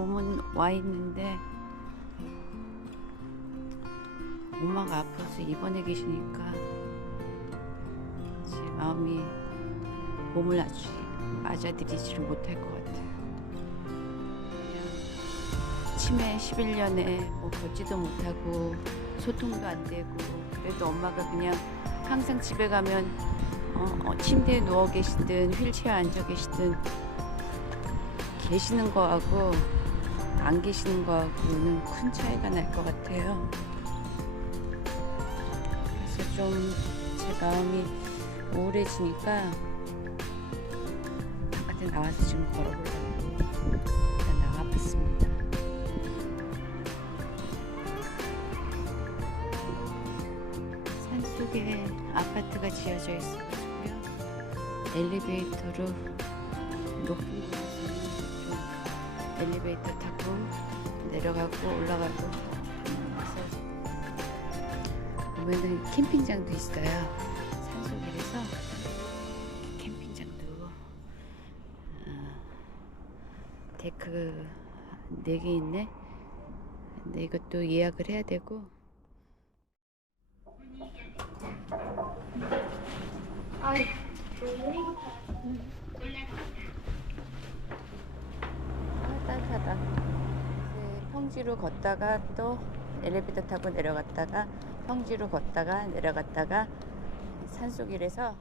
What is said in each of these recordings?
봄은 와 있는데 엄마가 아파서 입원해 계시니까 제 마음이 봄을 아주 맞아들이지를 못할 것 같아요. 치매 11년에 뭐 걷지도 못하고 소통도 안 되고 그래도 엄마가 그냥 항상 집에 가면 어, 어, 침대에 누워 계시든 휠체어 앉아 계시든 계시는 거하고 안 계시는 거하고는 큰 차이가 날 것 같아요. 그래서 좀 제 마음이 우울해지니까 바깥에 나와서 지금 걸어보려고 일단 나와봤습니다. 산 속에 아파트가 지어져 있어가지고요. 엘리베이터로 높은 엘리베이터 타고 내려가고 올라가고 그래서 보면은 캠핑장도 있어요. 산속이라서 캠핑장도 어, 데크 4개 있네. 근데 이것도 예약을 해야 되고 아, 따뜻하다. 평지로 걷다가 또 엘리베이터 타고 내려갔다가 평지로 걷다가 내려갔다가 산속이라서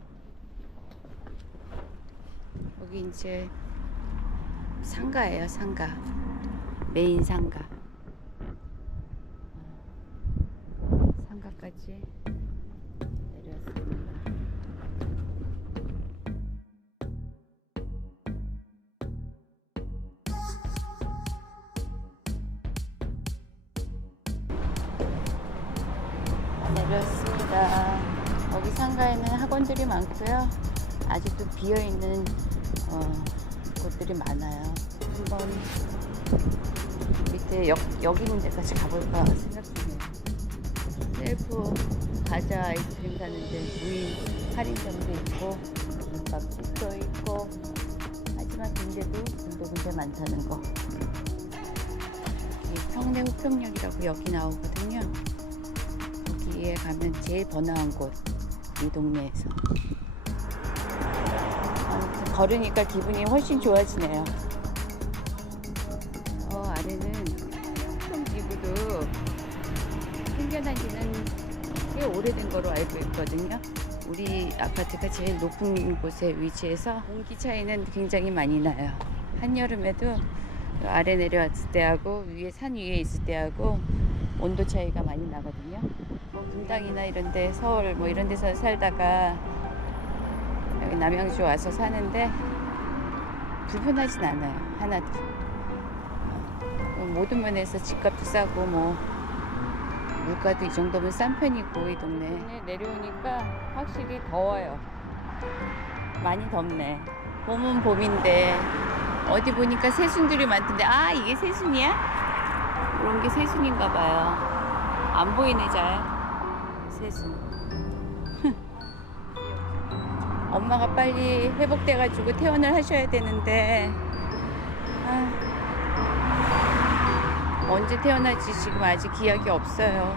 여기 이제 상가예요, 상가. 메인 상가. 상가까지 내렸습니다. 여기 상가에는 학원들이 많고요. 아직도 비어 있는 어, 곳들이 많아요. 한번 밑에 여, 여기 있는 데까지 가볼까 생각 중이에요. 셀프 과자 아이스크림 사는데 무인 할인점도 있고 김밥집도 있고 하지만 근데도 군데군데 많다는 거. 이 평내 우평역이라고 여기 나오거든요. 여기에 가면 제일 번화한 곳, 이 동네에서. 걸으니까 기분이 훨씬 좋아지네요. 어, 아래는 풍성지구도 생겨난 지는 꽤 오래된 거로 알고 있거든요. 우리 아파트가 제일 높은 곳에 위치해서 공기 차이는 굉장히 많이 나요. 한여름에도 아래 내려왔을 때하고 위에 산 위에 있을 때하고 온도 차이가 많이 나거든요. 뭐 분당이나 이런 데 서울 뭐 이런 데서 살다가 여기 남양주 와서 사는데 불편하진 않아요. 하나도. 어, 모든 면에서 집값도 싸고 뭐 물가도 이 정도면 싼 편이고 이 동네 내려오니까 확실히 더워요. 많이 덥네. 봄은 봄인데 어디 보니까 새순들이 많던데 아 이게 새순이야? 이런 게 새순인가 봐요. 안 보이네 잘. 새순. 엄마가 빨리 회복돼가지고 퇴원을 하셔야 되는데 아, 언제 태어날지 지금 아직 기억이 없어요.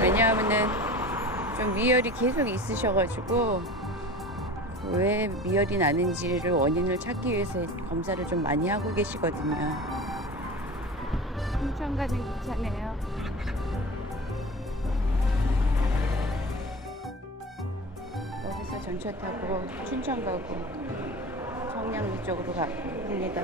왜냐하면은 좀 미열이 계속 있으셔가지고 왜 미열이 나는지를 원인을 찾기 위해서 검사를 좀 많이 하고 계시거든요. 춘천 가는 기차네요. 전철 타고 춘천 가고 청량리 쪽으로 갑니다.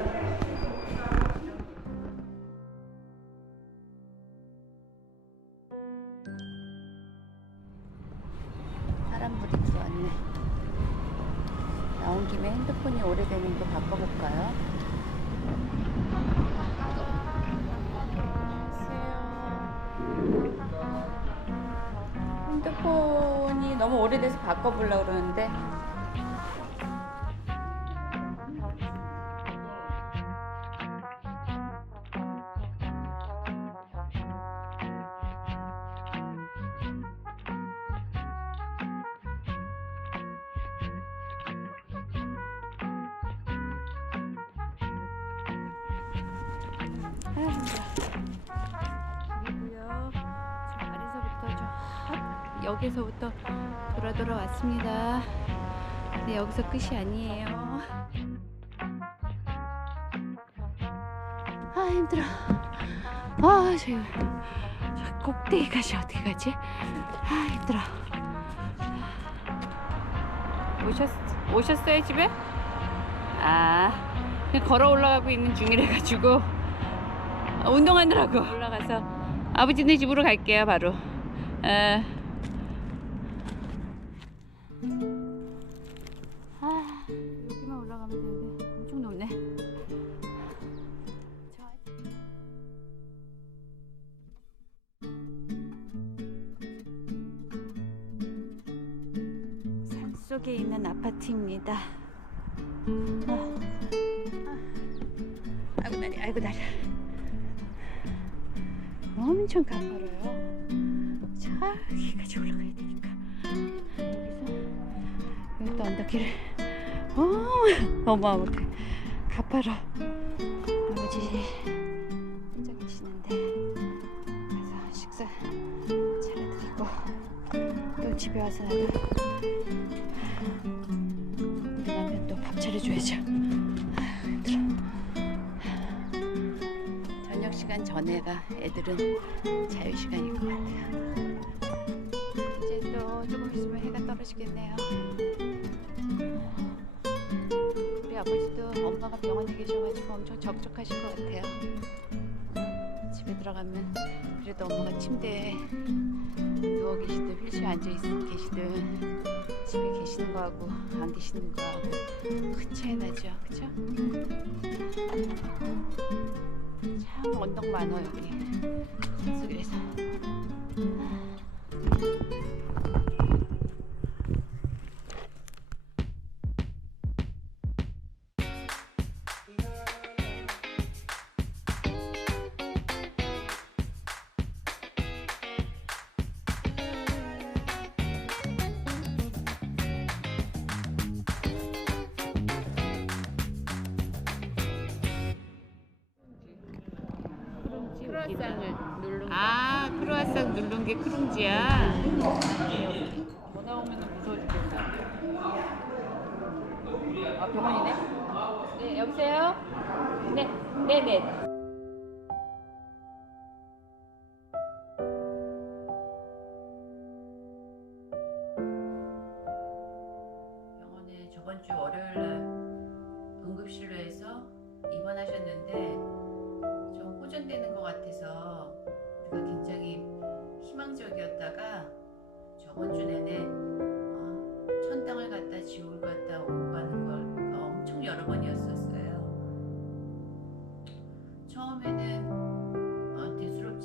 사람들이 들어왔네. 나온 김에 핸드폰이 오래되는 거 바꿔볼까요? 핸드폰 아니 너무 오래돼서 바꿔보려고 그러는데. 아, 진짜. 여기서부터 돌아 돌아 왔습니다. 근데 여기서 끝이 아니에요. 아 힘들어. 아저 꼭대기까지 어떻게 가지? 아 힘들어. 오셨 오셨어요 집에? 아 그냥 걸어 올라가고 있는 중이래 가지고 운동하느라고 올라가서 아버지네 집으로 갈게요 바로. 에. 아 여기만 올라가면 되는데 엄청 높네. 저산 속에 있는 아파트입니다. 아, 아. 아이고 다리, 아이고 다리. 엄청 가파라요. 저기까지 올라가야 되니까 여기 또 언덕길을 어, 어마어마하게 가파라. 아버지 혼자 계시는데 가서 식사 차려드리고 또 집에 와서 나도 우리 남편 또 밥 차려줘야죠. 힘들어. 저녁 시간 전에가 애들은 자유 시간일 것 같아요. 이제 또 조금 있으면 해가 떨어지겠네요. 아버지도 엄마가 병원에 계셔가지고 엄청 적적하실 것 같아요. 집에 들어가면 그래도 엄마가 침대에 누워 계시든 휠체어 앉아 있 계시든 집에 계시는 거하고 안 계시는 거하고 큰 차이 나죠, 그죠? 참 언덕 많아 여기 산속에서. 크루아상을 누른 거. 아 크루아상 누른 게 크룽지야. 뭐 나오면 무서워 죽겠다. 아 병원이네? 네 여보세요? 네 네네.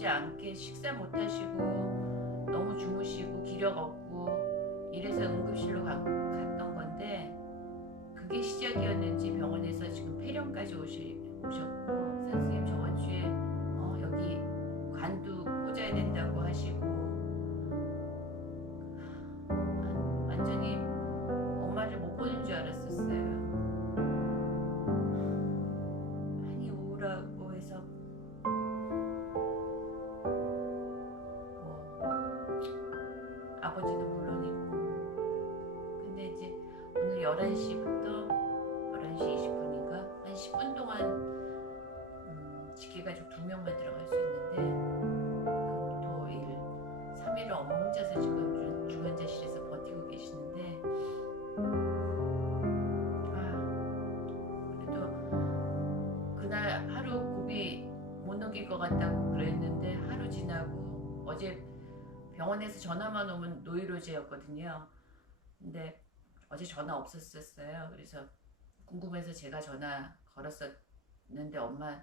대수롭지 않게 식사 못 하시고 너무 주무시고 기력 없고 이래서 응급실로 가- 갔던 건데 그게 시작이었는지 병원에서 지금 폐렴까지 오시, 오셨고 선생님 11시부터 11시 20분인가 한 10분 동안 음, 직계가족 두 명만 들어갈 수 있는데 금토일 3일을 엄마 혼자서 지금 주- 중환자실에서 버티고 계시는데 아 그래도 그날 하루 고비 못 넘길 것 같다고 그랬는데 하루 지나고 어제 병원에서 전화만 오면 노이로제였거든요. 근데 어제 전화 없었었어요. 그래서 궁금해서 제가 전화 걸었었는데 엄마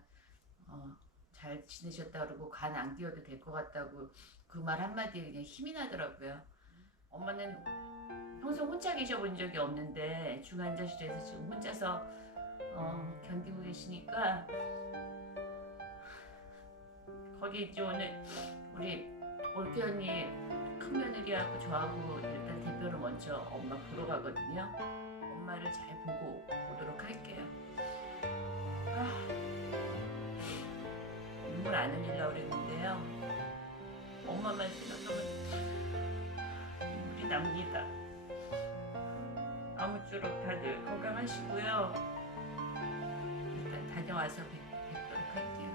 어, 잘 지내셨다 그러고 간 안 끼워도 될 것 같다고 그 말 한마디에 그냥 힘이 나더라고요. 엄마는 평소 혼자 계셔본 적이 없는데 중환자실에서 지금 혼자서 어, 견디고 계시니까 거기 이제 오늘 우리 올케 언니 큰 며느리하고 저하고 대표로 먼저 엄마 보러 가거든요. 엄마를 잘 보고 오도록 할게요. 아, 눈물 안 흘리려고 그랬는데요. 엄마만 생각하면 눈물이 납니다. 아무쪼록 다들 건강하시고요. 일단 다녀와서 뵙, 뵙도록 할게요.